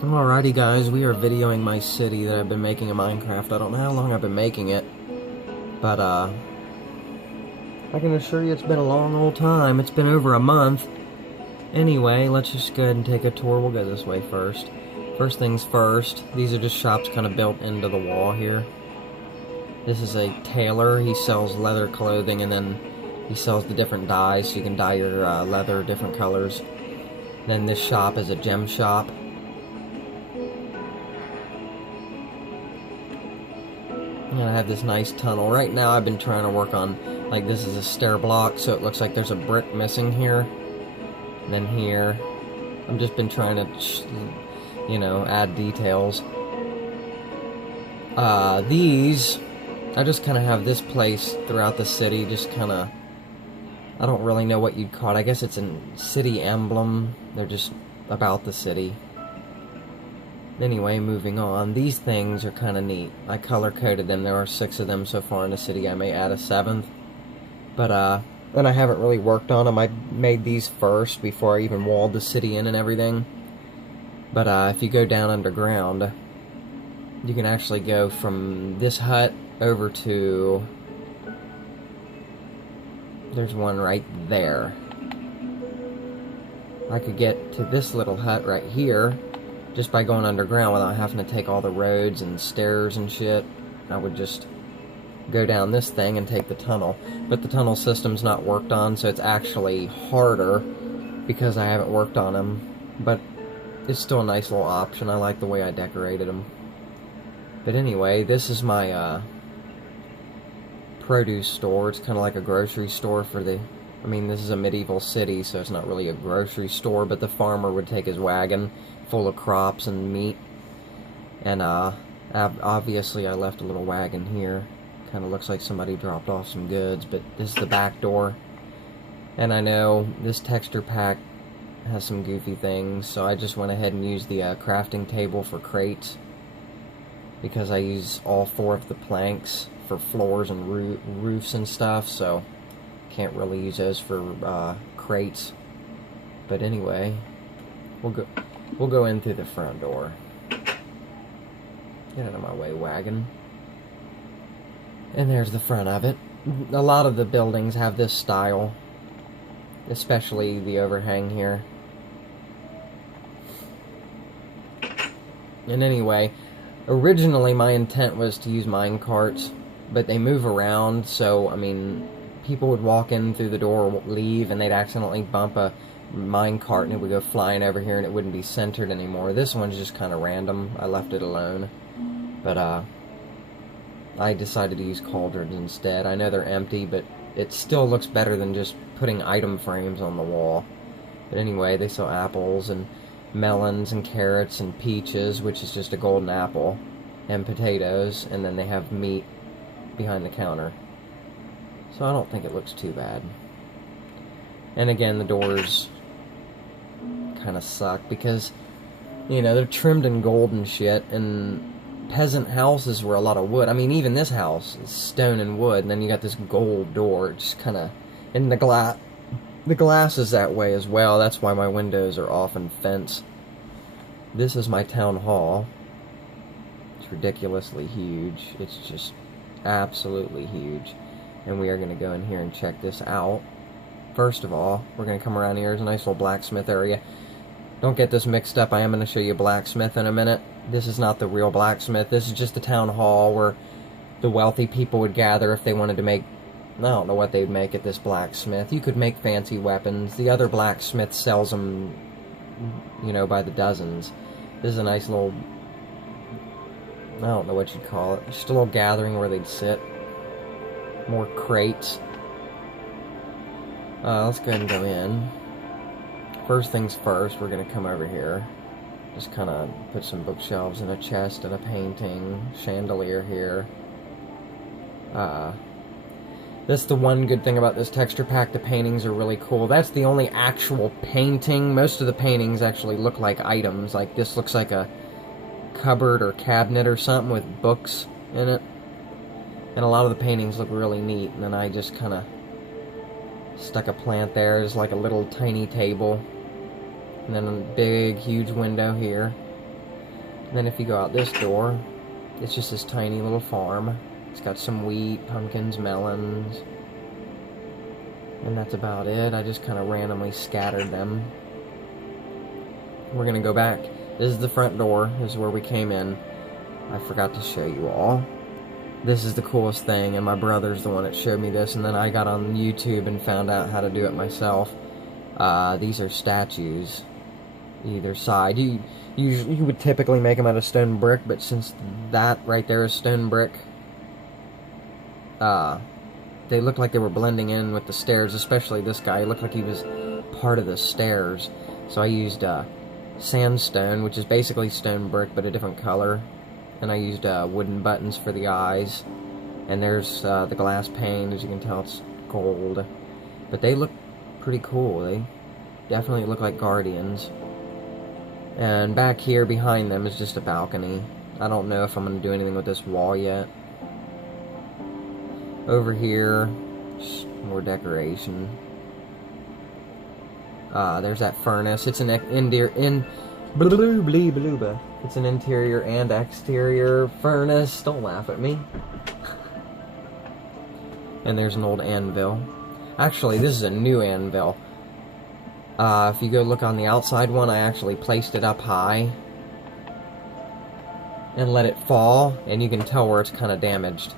Alrighty guys, we are videoing my city that I've been making in Minecraft. I don't know how long I've been making it, but I can assure you it's been a long old time. It's been over a month. Anyway, let's just go ahead and take a tour. We'll go this way first. First things first, these are just shops kind of built into the wall here. This is a tailor. He sells leather clothing, and then he sells the different dyes, so you can dye your leather different colors. Then this shop is a gem shop. And I have this nice tunnel. Right now I've been trying to work on, like, this is a stair block, so it looks like there's a brick missing here. And then here. I've just been trying to, add details. These, I just kind of have this place throughout the city, just kind of, I don't really know what you'd call it. I guess it's a city emblem. They're just about the city. Anyway, moving on. These things are kind of neat. I color-coded them. There are 6 of them so far in the city. I may add a 7th. But, and I haven't really worked on them. I made these first before I even walled the city in and everything. But, if you go down underground, you can actually go from this hut over to... There's one right there. I could get to this little hut right here just by going underground without having to take all the roads and stairs and shit. I would just go down this thing and take the tunnel. But the tunnel system's not worked on, so it's actually harder because I haven't worked on them. But it's still a nice little option. I like the way I decorated them. But anyway, this is my produce store. It's kind of like a grocery store for the... I mean, this is a medieval city, so it's not really a grocery store, but the farmer would take his wagon full of crops and meat. And obviously I left a little wagon here. Kind of looks like somebody dropped off some goods, but this is the back door. And I know this texture pack has some goofy things, so I just went ahead and used the crafting table for crates, because I use all 4 of the planks for floors and roofs and stuff, so can't really use those for crates. But anyway, we'll go in through the front door. Get out of my way, wagon. And there's the front of it. A lot of the buildings have this style, especially the overhang here. And anyway, originally my intent was to use mine carts, but they move around, so, I mean, people would walk in through the door, leave, and they'd accidentally bump a mine cart and it would go flying over here and it wouldn't be centered anymore. This one's just kind of random. I left it alone. But I decided to use cauldrons instead. I know they're empty, but it still looks better than just putting item frames on the wall. But anyway, they sell apples and melons and carrots and peaches, which is just a golden apple, and potatoes, and then they have meat behind the counter. So I don't think it looks too bad. And again, the doors kind of suck because, they're trimmed in gold and shit, and peasant houses were a lot of wood. I mean, even this house is stone and wood, and then you got this gold door. It's just kind of... And the glass is that way as well. That's why my windows are often fenced. This is my town hall. It's ridiculously huge. It's just absolutely huge. And we are going to go in here and check this out. First of all, we're going to come around here. There's a nice little blacksmith area. Don't get this mixed up. I am going to show you a blacksmith in a minute. This is not the real blacksmith. This is just the town hall where the wealthy people would gather if they wanted to make... I don't know what they'd make at this blacksmith. You could make fancy weapons. The other blacksmith sells them, by the dozens. This is a nice little... I don't know what you'd call it. Just a little gathering where they'd sit. More crates. Let's go ahead and go in. First things first, we're going to come over here. Just kind of put some bookshelves and a chest and a painting. Chandelier here. That's the one good thing about this texture pack. The paintings are really cool. That's the only actual painting. Most of the paintings actually look like items. Like this looks like a cupboard or cabinet or something with books in it. And a lot of the paintings look really neat. And then I just kind of stuck a plant there. There's like a little tiny table. And then a big, huge window here. And then if you go out this door, it's just this tiny little farm. It's got some wheat, pumpkins, melons, and that's about it. I just kind of randomly scattered them. We're gonna go back. This is the front door. This is where we came in. I forgot to show you all. This is the coolest thing, and my brother's the one that showed me this, and then I got on YouTube and found out how to do it myself. These are statues, either side. You would typically make them out of stone brick, but since that right there is stone brick, they look like they were blending in with the stairs, especially this guy. He looked like he was part of the stairs. So I used sandstone, which is basically stone brick, but a different color. And I used wooden buttons for the eyes. And there's the glass pane. As you can tell, it's gold. But they look pretty cool. They definitely look like guardians. And back here behind them is just a balcony. I don't know if I'm going to do anything with this wall yet. Over here, more decoration. There's that furnace. It's an it's an interior and exterior furnace. Don't laugh at me. And there's an old anvil. Actually, this is a new anvil. If you go look on the outside one, I actually placed it up high and let it fall, and you can tell where it's kind of damaged.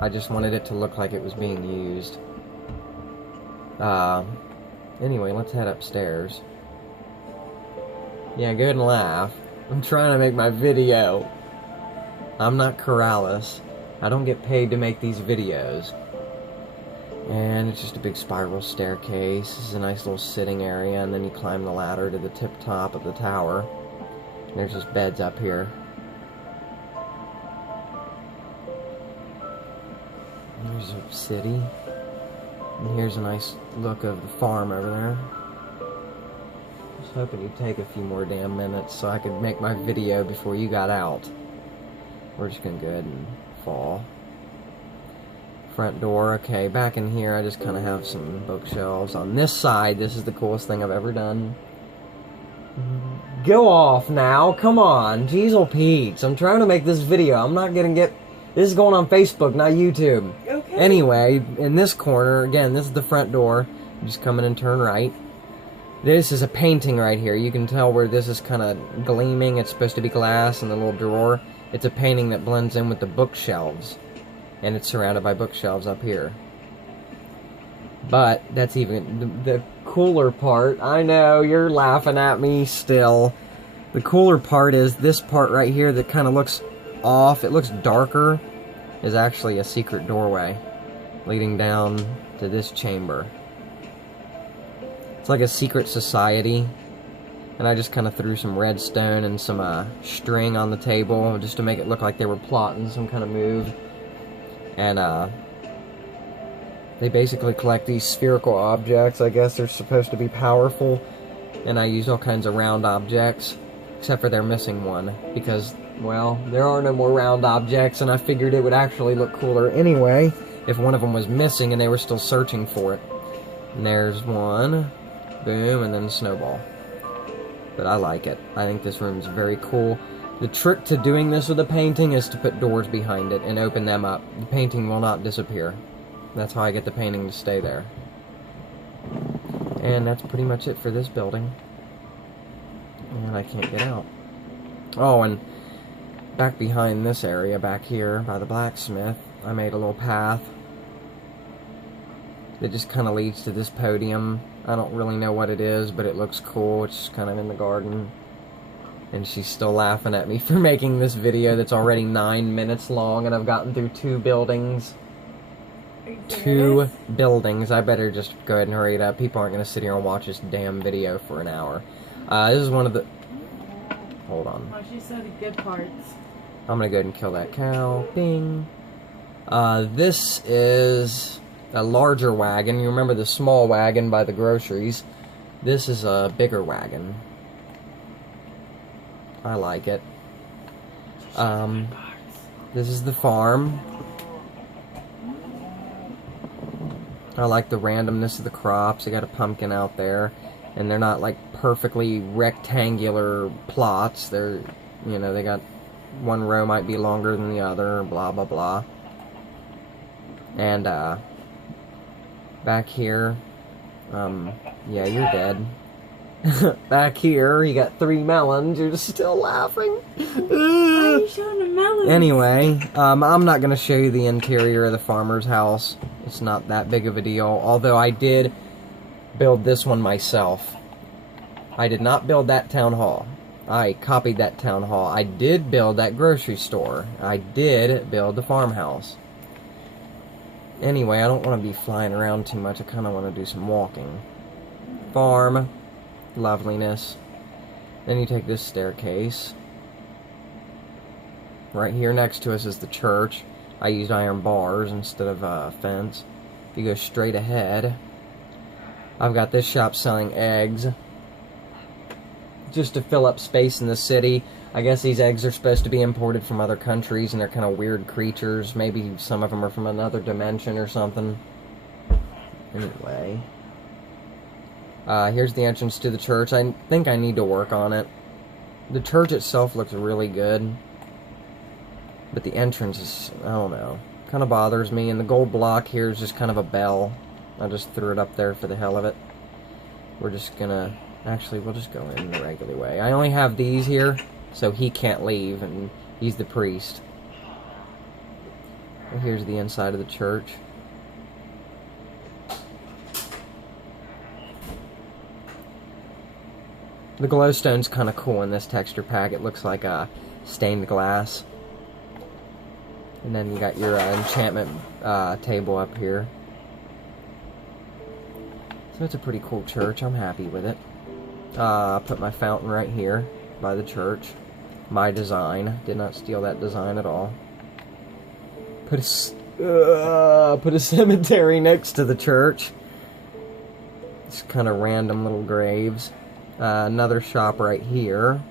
I just wanted it to look like it was being used. Anyway, let's head upstairs. Yeah, go ahead and laugh. I'm trying to make my video. I'm not Corrales. I don't get paid to make these videos. And it's just a big spiral staircase. This is a nice little sitting area, and then you climb the ladder to the tip top of the tower. And there's just beds up here. There's a city. And here's a nice look of the farm over there. I was hoping you'd take a few more damn minutes so I could make my video before you got out. We're just gonna go ahead and fall. Front door, okay, back in here I just kind of have some bookshelves. On this side, this is the coolest thing I've ever done. Go off now, come on, Jeezle Pete's. I'm trying to make this video, I'm not gonna get... This is going on Facebook, not YouTube. Okay. Anyway, in this corner, again, this is the front door. You just come in and turn right. This is a painting right here. You can tell where this is kind of gleaming. It's supposed to be glass in the little drawer. It's a painting that blends in with the bookshelves. And it's surrounded by bookshelves up here. But, that's even... The cooler part, I know, you're laughing at me still. The cooler part is this part right here that kind of looks off, it looks darker, is actually a secret doorway leading down to this chamber. It's like a secret society, and I just kind of threw some redstone and some string on the table just to make it look like they were plotting some kind of move. And they basically collect these spherical objects. I guess they're supposed to be powerful, and I used all kinds of round objects, except for they're missing one because, well, there are no more round objects, and I figured it would actually look cooler anyway if one of them was missing and they were still searching for it. And there's one. Boom, and then snowball. But I like it. I think this room is very cool. The trick to doing this with a painting is to put doors behind it and open them up. The painting will not disappear. That's how I get the painting to stay there. And that's pretty much it for this building. And I can't get out. Oh, and back behind this area, back here, by the blacksmith, I made a little path that just kind of leads to this podium. I don't really know what it is, but it looks cool. It's just kind of in the garden. And she's still laughing at me for making this video that's already 9 minutes long, and I've gotten through 2 buildings. 2 buildings. I better just go ahead and hurry it up. People aren't going to sit here and watch this damn video for an hour. This is one of the... Hold on. Oh, she said the good parts. I'm going to go ahead and kill that cow. Bing. This is a larger wagon. You remember the small wagon by the groceries. This is a bigger wagon. I like it. This is the farm. I like the randomness of the crops. I got a pumpkin out there, and they're not like perfectly rectangular plots. They're You know, they got one row might be longer than the other, blah, blah, blah. And, back here, yeah, you're dead. Back here, you got 3 melons. You're just still laughing. Why are you showing the melons? Anyway, I'm not going to show you the interior of the farmer's house. It's not that big of a deal. Although I did build this one myself. I did not build that town hall. I copied that town hall. I did build that grocery store. I did build the farmhouse. Anyway, I don't want to be flying around too much. I kind of want to do some walking. Farm. Loveliness. Then you take this staircase. Right here next to us is the church. I used iron bars instead of a fence. If you go straight ahead, I've got this shop selling eggs. Just to fill up space in the city. I guess these eggs are supposed to be imported from other countries, and they're kind of weird creatures. Maybe some of them are from another dimension or something. Anyway. Here's the entrance to the church. I think I need to work on it. The church itself looks really good. But the entrance is, I don't know, kind of bothers me. And the gold block here is just kind of a bell. I just threw it up there for the hell of it. We're just gonna, actually, we'll just go in the regular way. I only have these here, so he can't leave, and he's the priest. And here's the inside of the church. The glowstone's kind of cool in this texture pack. It looks like stained glass. And then you got your enchantment table up here. So it's a pretty cool church. I'm happy with it. I put my fountain right here by the church. My design. Did not steal that design at all. Put a cemetery next to the church. Just kind of random little graves. Another shop right here.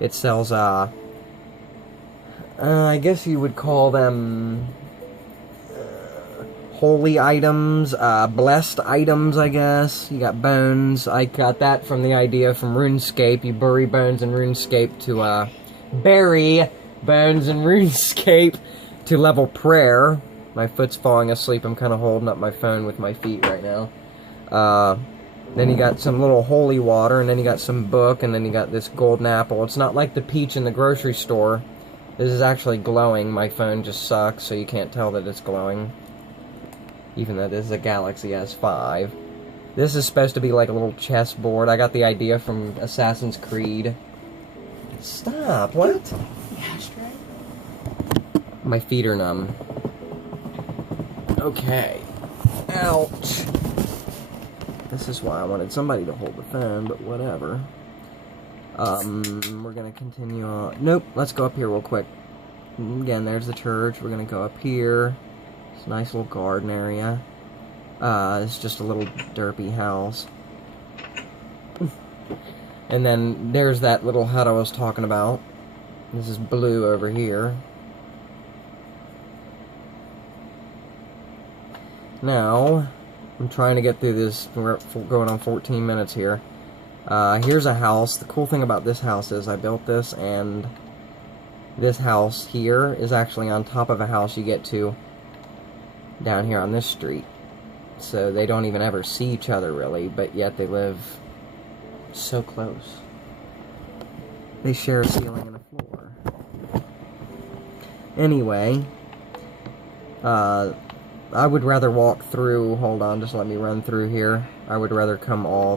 It sells, I guess you would call them holy items, blessed items, I guess. You got bones. I got that from the idea from RuneScape. You bury bones in RuneScape to, bury bones in RuneScape to level prayer. My foot's falling asleep. I'm kind of holding up my phone with my feet right now. Then you got some little holy water, and then you got some book, and then you got this golden apple. It's not like the peach in the grocery store. This is actually glowing. My phone just sucks, so you can't tell that it's glowing. Even though this is a Galaxy S5. This is supposed to be like a little chessboard. I got the idea from Assassin's Creed. Stop, what? My feet are numb. Okay. Ouch. This is why I wanted somebody to hold the phone, but whatever. We're gonna continue on. Nope, let's go up here real quick. Again, there's the church. We're gonna go up here. It's a nice little garden area. It's just a little derpy house. And then there's that little hut I was talking about. This is blue over here. Now, I'm trying to get through this. We're going on 14 minutes here. Here's a house. The cool thing about this house is I built this, and this house here is actually on top of a house you get to down here on this street. So they don't even ever see each other really, but yet they live so close. They share a ceiling and a floor. Anyway, I would rather walk through, hold on, just let me run through here. I would rather come all